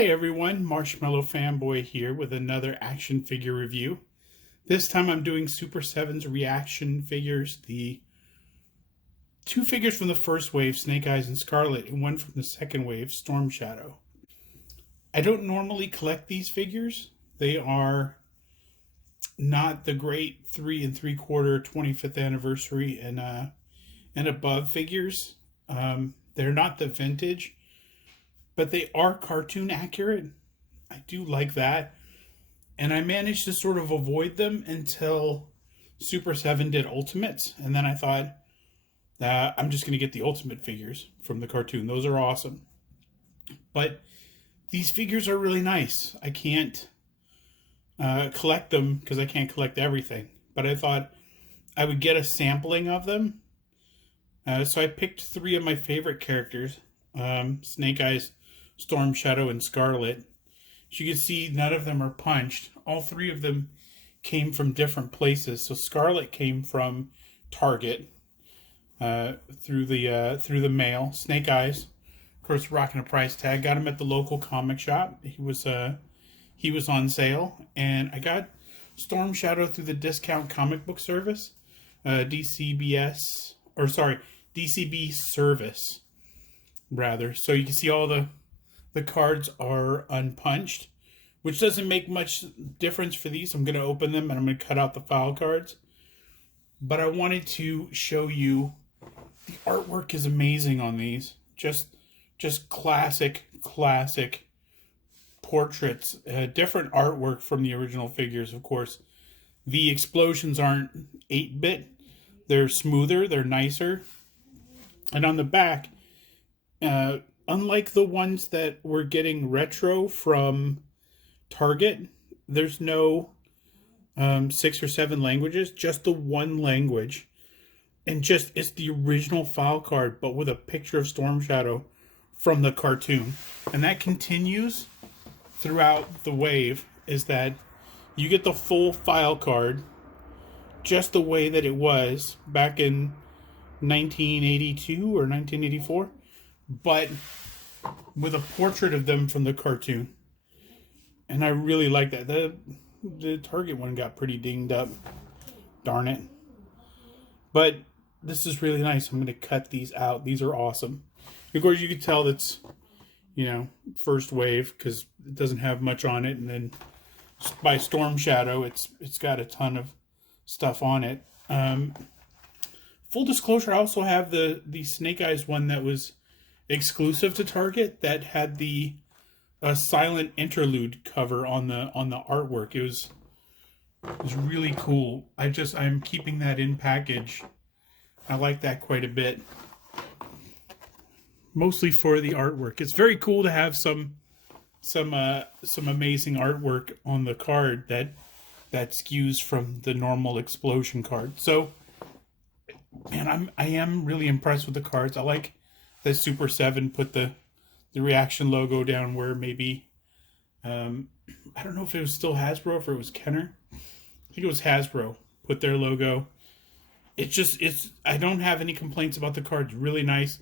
Hey everyone, Marshmallow Fanboy here with another action figure review. This time I'm doing Super 7's reaction figures, the two figures from the first wave, Snake Eyes and Scarlet, and one from the second wave, Storm Shadow. I don't normally collect these figures. They are not the great 3 3/4 25th anniversary and above figures. They're not the vintage, but they are cartoon accurate. I do like that. And I managed to sort of avoid them until Super 7 did Ultimates. And then I thought, I'm just going to get the Ultimate figures from the cartoon. Those are awesome. But these figures are really nice. I can't collect them because I can't collect everything. But I thought I would get a sampling of them. So I picked 3 of my favorite characters. Snake Eyes, Storm Shadow, and Scarlet. As you can see, none of them are punched. All 3 of them came from different places. So Scarlet came from Target through the mail. Snake Eyes, of course, rocking a price tag. Got him at the local comic shop. He was on sale, and I got Storm Shadow through the discount comic book service, DCB service rather. So you can see all the cards are unpunched, which doesn't make much difference for these. I'm going to open them and I'm going to cut out the file cards. But I wanted to show you the artwork is amazing on these. Just classic portraits. Different artwork from the original figures, of course. The explosions aren't 8-bit. They're smoother, they're nicer. And on the back, unlike the ones that were getting retro from Target, there's no 6 or 7 languages, just the one language. And it's the original file card, but with a picture of Storm Shadow from the cartoon. And that continues throughout the wave, is that you get the full file card just the way that it was back in 1982 or 1984, but with a portrait of them from the cartoon. And I really like that. The Target one got pretty dinged up. Darn it. But this is really nice. I'm going to cut these out. These are awesome. Of course, you can tell that's, first wave because it doesn't have much on it. And then by Storm Shadow, it's got a ton of stuff on it. Full disclosure, I also have the Snake Eyes one that was exclusive to Target that had the silent interlude cover on the artwork. It was really cool. I'm keeping that in package. I like that quite a bit. Mostly for the artwork. It's very cool to have some amazing artwork on the card that skews from the normal explosion card. So, man, I am really impressed with the cards. I like that Super 7 put the reaction logo down where maybe, I don't know if it was still Hasbro or if it was Kenner. I think it was Hasbro put their logo. I don't have any complaints about the cards. Really nice.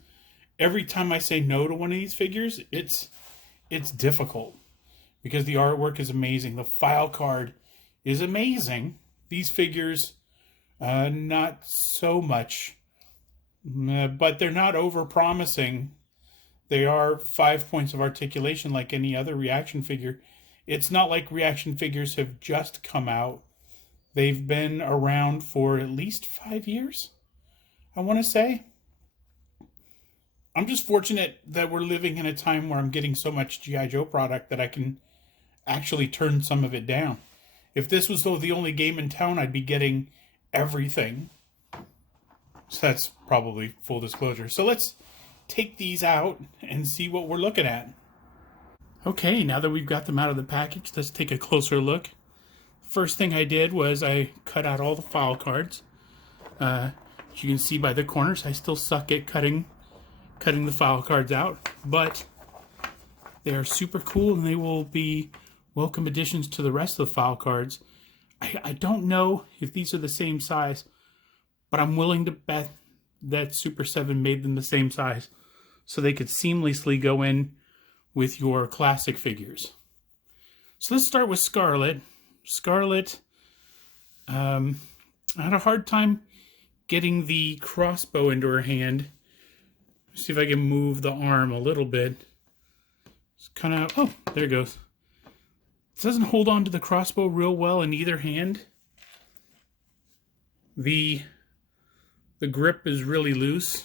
Every time I say no to one of these figures, it's difficult because the artwork is amazing. The file card is amazing. These figures, not so much, but they're not over-promising. They are 5 points of articulation like any other reaction figure. It's not like reaction figures have just come out. They've been around for at least 5 years, I want to say. I'm just fortunate that we're living in a time where I'm getting so much G.I. Joe product that I can actually turn some of it down. If this was the only game in town, I'd be getting everything. So that's probably full disclosure. So let's take these out and see what we're looking at. Okay, now that we've got them out of the package, let's take a closer look. First thing I did was I cut out all the file cards. As you can see by the corners, I still suck at cutting the file cards out, but they are super cool and they will be welcome additions to the rest of the file cards. I don't know if these are the same size, but I'm willing to bet that Super 7 made them the same size so they could seamlessly go in with your classic figures. So let's start with Scarlett. Scarlett, I had a hard time getting the crossbow into her hand. See if I can move the arm a little bit. It's kind of, oh, there it goes. It doesn't hold on to the crossbow real well in either hand. The grip is really loose.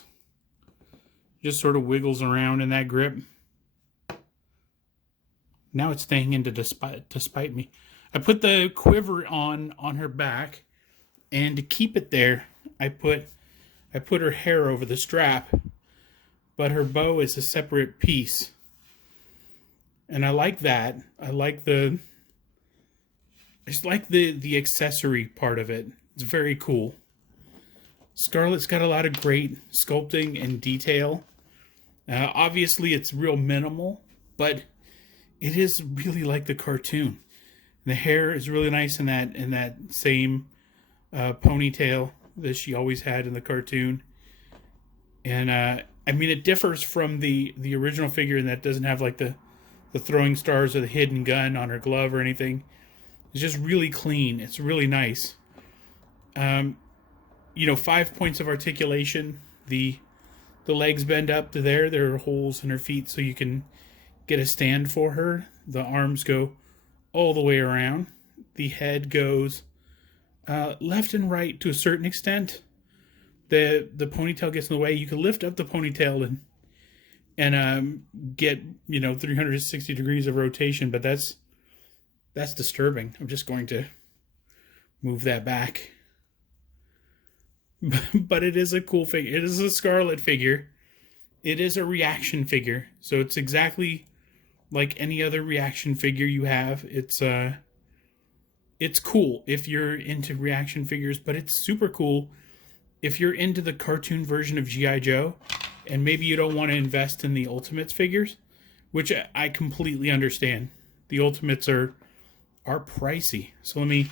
Just sort of wiggles around in that grip. Now it's staying in to spite me. I put the quiver on her back, and to keep it there, I put her hair over the strap, but her bow is a separate piece. And I like that. I just like the accessory part of it. It's very cool. Scarlett's got a lot of great sculpting and detail. Obviously, it's real minimal, but it is really like the cartoon. The hair is really nice in that same ponytail that she always had in the cartoon. And I mean, it differs from the original figure in that it doesn't have like the throwing stars or the hidden gun on her glove or anything. It's just really clean. It's really nice. 5 points of articulation. The legs bend up to there. There are holes in her feet so you can get a stand for her. The arms go all the way around. The head goes left and right to a certain extent. The ponytail gets in the way. You can lift up the ponytail and get 360 degrees of rotation, but that's disturbing. I'm just going to move that back. But it is a cool figure. It is a Scarlett figure. It is a reaction figure, so it's exactly like any other reaction figure you have. It's cool if you're into reaction figures, but it's super cool if you're into the cartoon version of G.I. Joe, and maybe you don't want to invest in the Ultimates figures, which I completely understand. The Ultimates are pricey. So let me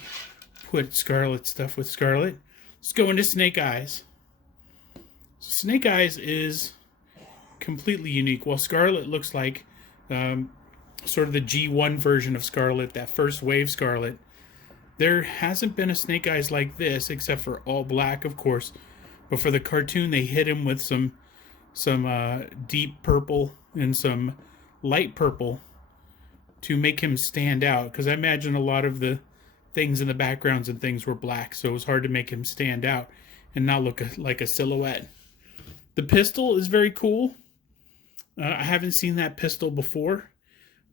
put Scarlett stuff with Scarlett. Let's go into Snake Eyes. So Snake Eyes is completely unique. While Scarlett looks like sort of the G1 version of Scarlett, that first wave Scarlett, there hasn't been a Snake Eyes like this, except for all black, of course. But for the cartoon, they hit him with some deep purple and some light purple to make him stand out. Because I imagine a lot of the things in the backgrounds and things were black, so it was hard to make him stand out and not look like a silhouette. The pistol is very cool. I haven't seen that pistol before,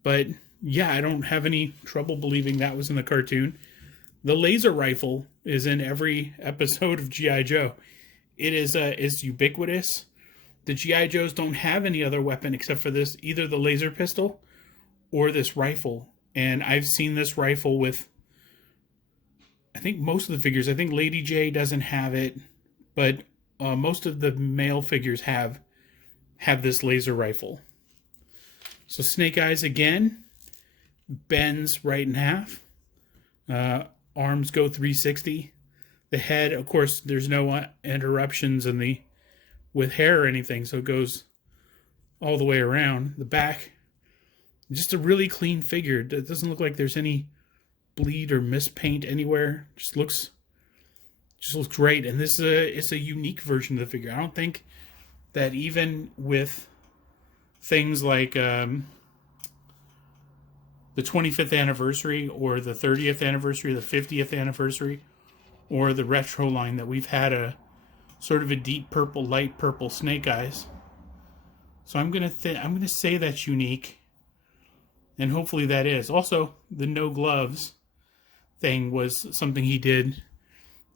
but yeah, I don't have any trouble believing that was in the cartoon. The laser rifle is in every episode of G.I. Joe. It is ubiquitous. The G.I. Joes don't have any other weapon except for this, either the laser pistol or this rifle. And I've seen this rifle with, I think, most of the figures. I think Lady J doesn't have it, but most of the male figures have this laser rifle. So Snake Eyes again bends right in half. Arms go 360. The head, of course, there's no interruptions with hair or anything, so it goes all the way around. The back, just a really clean figure. It doesn't look like there's any bleed or mispaint anywhere. Just looks great. And this is a unique version of the figure. I don't think that even with things like the 25th anniversary or the 30th anniversary, the 50th anniversary, or the retro line, that we've had a sort of a deep purple, light purple Snake Eyes. So I'm gonna say that's unique, and hopefully that is. Also, the no gloves thing was something he did.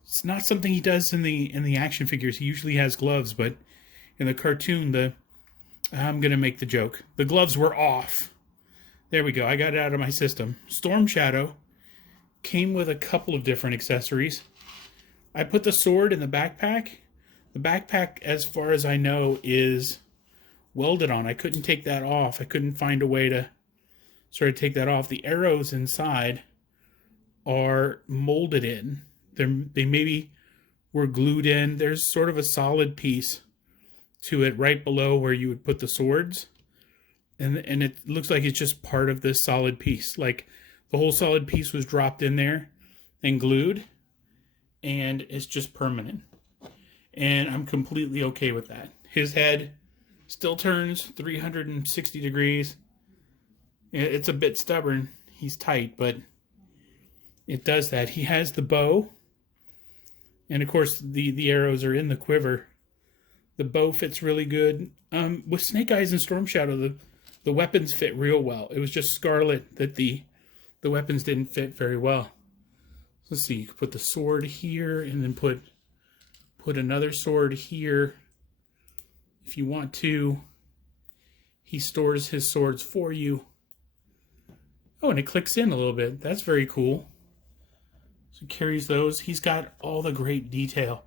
It's not something he does in the action figures. He usually has gloves, but in the cartoon, I'm gonna make the joke. The gloves were off. There we go. I got it out of my system. Storm Shadow came with a couple of different accessories. I put the sword in the backpack. The backpack, as far as I know, is welded on. I couldn't take that off. I couldn't find a way to sort of take that off. The arrows inside are molded in. They maybe were glued in. There's sort of a solid piece to it right below where you would put the swords. and it looks like it's just part of this solid piece. Like the whole solid piece was dropped in there and glued, and it's just permanent. And I'm completely okay with that. His head still turns 360 degrees. It's a bit stubborn. He's tight, but it does that. He has the bow, and of course the arrows are in the quiver. The bow fits really good. With Snake Eyes and Storm Shadow, the weapons fit real well. It was just Scarlet that the weapons didn't fit very well. Let's see, you can put the sword here and then put another sword here if you want to. He stores his swords for you. Oh, and it clicks in a little bit. That's very cool. So he carries those. He's got all the great detail.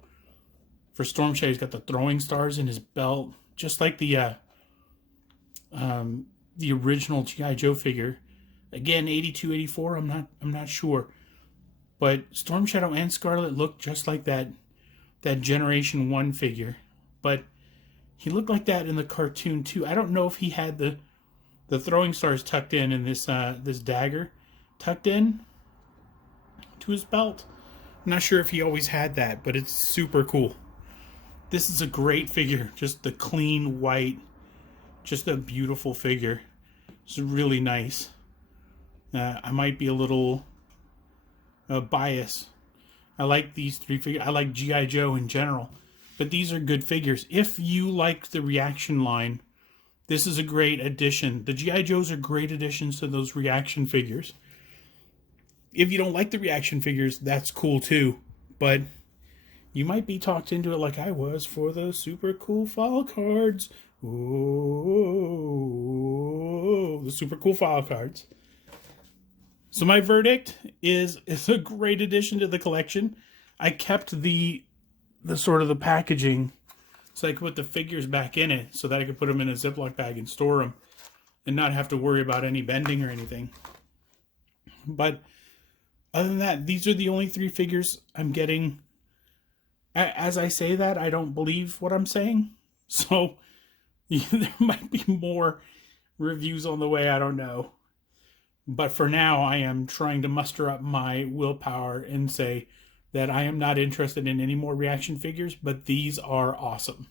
For Storm Shadow, he's got the throwing stars in his belt, just like the original G.I. Joe figure. Again, 82, 84, I'm not sure. But Storm Shadow and Scarlet look just like that Generation 1 figure. But he looked like that in the cartoon too. I don't know if he had the throwing stars tucked in this dagger tucked in to his belt. I'm not sure if he always had that, but it's super cool. This is a great figure. Just the clean white, just a beautiful figure. It's really nice. I might be a little biased. I like these three figures. I like G.I. Joe in general. But these are good figures. If you like the reaction line, this is a great addition. The G.I. Joes are great additions to those reaction figures. If you don't like the reaction figures, that's cool too. But you might be talked into it like I was for the super cool file cards. Ooh, the super cool file cards. So my verdict is it's a great addition to the collection. I kept the sort of the packaging so I could put the figures back in it so that I could put them in a Ziploc bag and store them and not have to worry about any bending or anything. But other than that, these are the only three figures I'm getting. As I say that, I don't believe what I'm saying. So there might be more reviews on the way, I don't know. But for now, I am trying to muster up my willpower and say that I am not interested in any more reaction figures, but these are awesome.